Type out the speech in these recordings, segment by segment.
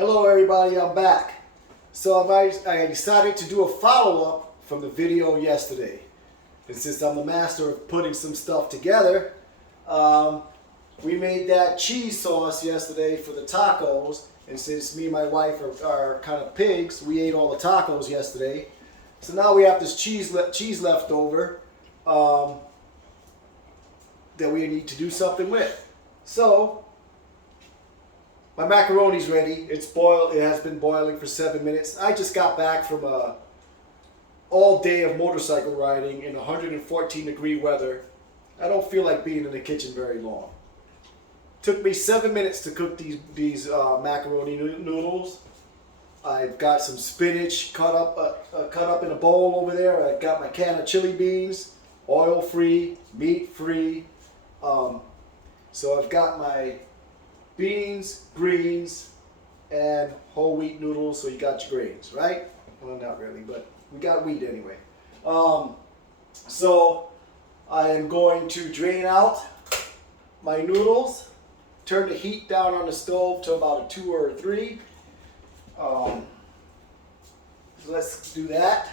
Hello everybody, I'm back. So I decided to do a follow-up from the video yesterday. And since I'm the master of putting some stuff together, we made that cheese sauce yesterday for the tacos. And since me and my wife are kind of pigs, we ate all the tacos yesterday. So now we have this cheese left over that we need to do something with. So my macaroni's ready. It's boiled. It has been boiling for 7 minutes. I just got back from a all day of motorcycle riding in 114-degree weather. I don't feel like being in the kitchen very long. Took me 7 minutes to cook these macaroni noodles. I've got some spinach cut up in a bowl over there. I've got my can of chili beans, oil-free, meat-free. So I've got my beans, greens, and whole wheat noodles, so you got your grains, right? Well, not really, but we got wheat anyway. So I am going to drain out my noodles, turn the heat down on the stove to about a 2 or a 3. So let's do that.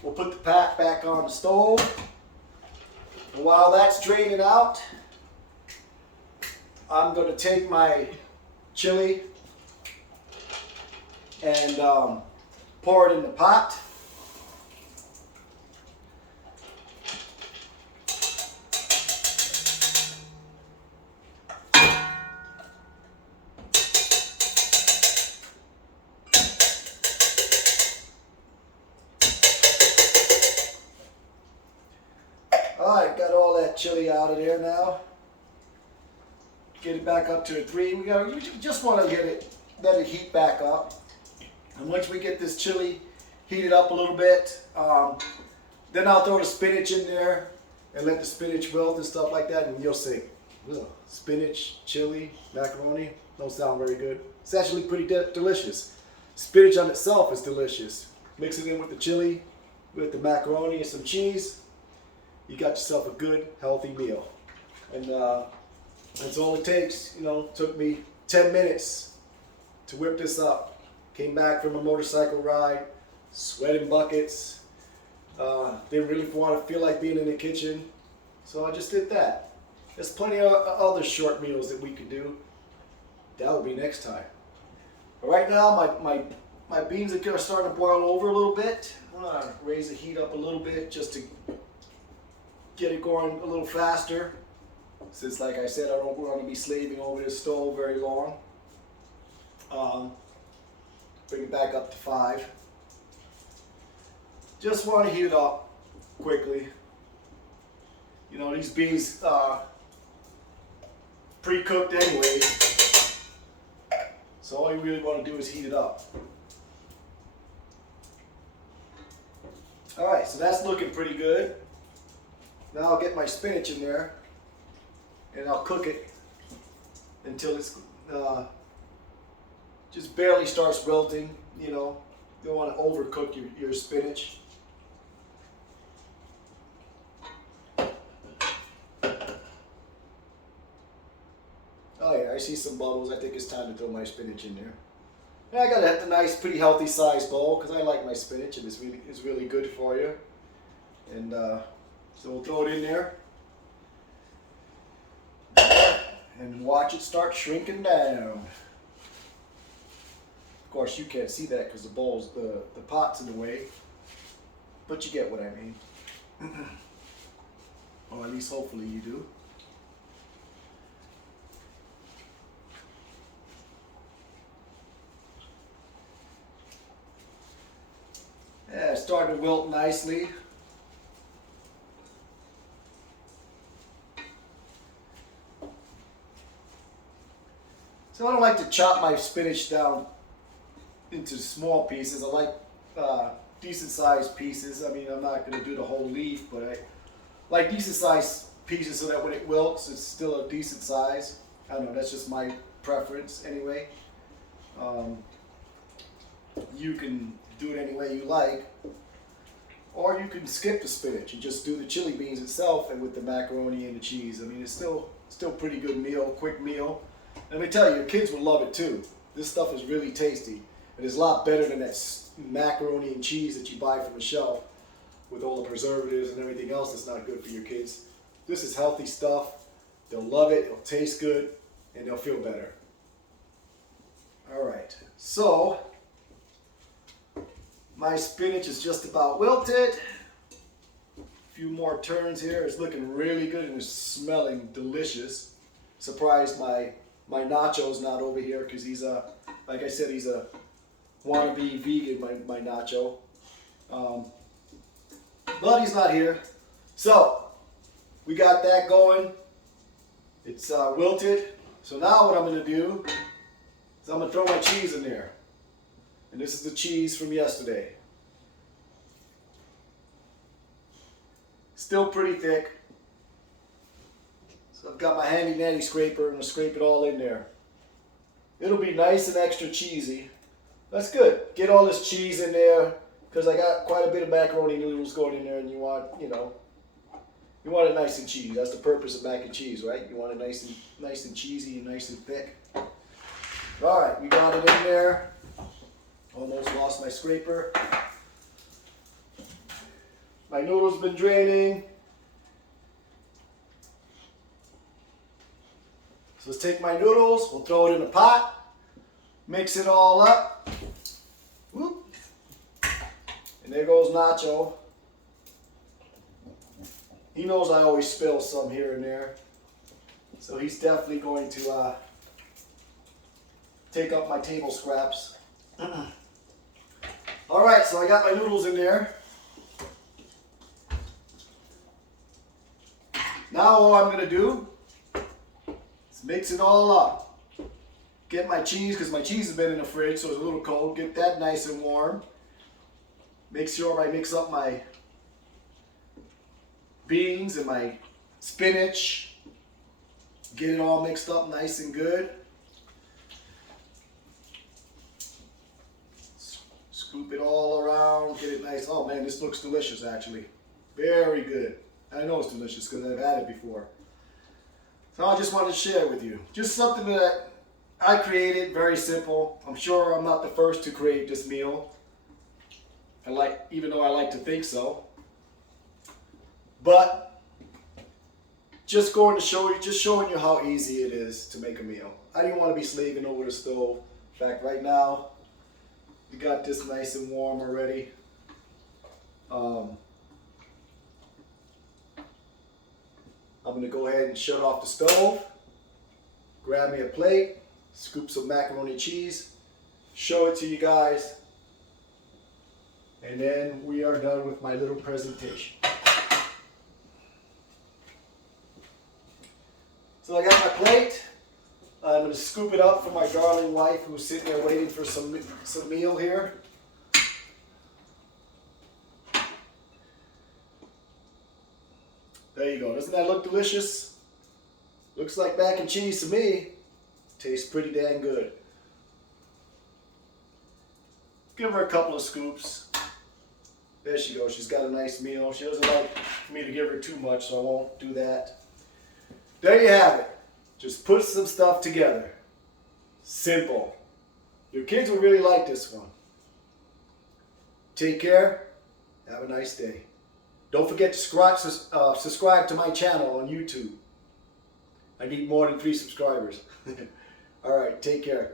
We'll put the pot back on the stove. And while that's draining out, I'm going to take my chili and pour it in the pot. Alright, got all that chili out of there now. Get it back up to a 3. We just want to let it heat back up. And once we get this chili heated up a little bit, then I'll throw the spinach in there and let the spinach wilt and stuff like that, and you'll see. Ugh, spinach, chili, macaroni, don't sound very good. It's actually pretty delicious. Spinach on itself is delicious. Mix it in with the chili, with the macaroni and some cheese. You got yourself a good, healthy meal. And that's all it takes. You know, took me 10 minutes to whip this up. Came back from a motorcycle ride, sweating buckets. Didn't really want to feel like being in the kitchen, so I just did that. There's plenty of other short meals that we could do. That will be next time. But right now, my beans are starting to boil over a little bit. I'm gonna raise the heat up a little bit just to get it going a little faster. Since, like I said, I don't want to be slaving over this stove very long. Bring it back up to 5. Just want to heat it up quickly. You know, these beans pre-cooked anyway, so all you really want to do is heat it up. Alright, so that's looking pretty good. Now I'll get my spinach in there and I'll cook it until it's just barely starts wilting. You know, you don't want to overcook your spinach. Oh yeah, I see some bubbles. I think it's time to throw my spinach in there. And I got a nice, pretty healthy sized bowl because I like my spinach and it's really good for you. And so we'll throw it in there and watch it start shrinking down. Of course, you can't see that because the pot's in the way, but you get what I mean. Or at least hopefully you do. Yeah, it's starting to wilt nicely. So I don't like to chop my spinach down into small pieces. I like decent sized pieces. I mean, I'm not going to do the whole leaf, but I like decent sized pieces so that when it wilts, it's still a decent size. I don't know, that's just my preference anyway. you can do it any way you like. Or you can skip the spinach and just do the chili beans itself and with the macaroni and the cheese. I mean, it's still pretty good meal, quick meal. And let me tell you, your kids will love it too. This stuff is really tasty. And it's a lot better than that macaroni and cheese that you buy from the shelf with all the preservatives and everything else that's not good for your kids. This is healthy stuff. They'll love it, it'll taste good, and they'll feel better. All right, so my spinach is just about wilted. A few more turns here. It's looking really good and it's smelling delicious. Surprised my nacho's not over here because he's like I said, he's a wannabe vegan, my nacho. But he's not here. So we got that going. It's wilted. So now what I'm going to do is I'm going to throw my cheese in there. And this is the cheese from yesterday. Still pretty thick. So I've got my handy dandy scraper. I'm going to scrape it all in there. It'll be nice and extra cheesy. That's good. Get all this cheese in there because I got quite a bit of macaroni noodles going in there and you want, you want it nice and cheesy. That's the purpose of mac and cheese, right? You want it nice and cheesy and nice and thick. All right, we got it in there. Almost lost my scraper. My noodles been draining. So let's take my noodles, we'll throw it in a pot, mix it all up. Whoop. And there goes Nacho. He knows I always spill some here and there. So he's definitely going to take up my table scraps. All right, so I got my noodles in there. Now all I'm going to do is mix it all up. Get my cheese, because my cheese has been in the fridge, so it's a little cold. Get that nice and warm. Make sure I mix up my beans and my spinach. Get it all mixed up nice and good. Scoop it all around, get it nice. Oh man, this looks delicious actually. Very good. I know it's delicious because I've had it before. So I just wanted to share with you. Just something that I created, very simple. I'm sure I'm not the first to create this meal. Even though I like to think so. But just going to show you, just showing you how easy it is to make a meal. I didn't want to be slaving over the stove. In fact, right now, we got this nice and warm already. I'm going to go ahead and shut off the stove, grab me a plate, scoop some macaroni and cheese, show it to you guys, and then we are done with my little presentation. So I got my plate. I'm going to scoop it up for my darling wife who's sitting there waiting for some meal here. There you go. Doesn't that look delicious? Looks like mac and cheese to me. Tastes pretty dang good. Give her a couple of scoops. There she goes. She's got a nice meal. She doesn't like me to give her too much, so I won't do that. There you have it. Just put some stuff together. Simple. Your kids will really like this one. Take care. Have a nice day. Don't forget to subscribe to my channel on YouTube. I need more than 3 subscribers. All right, take care.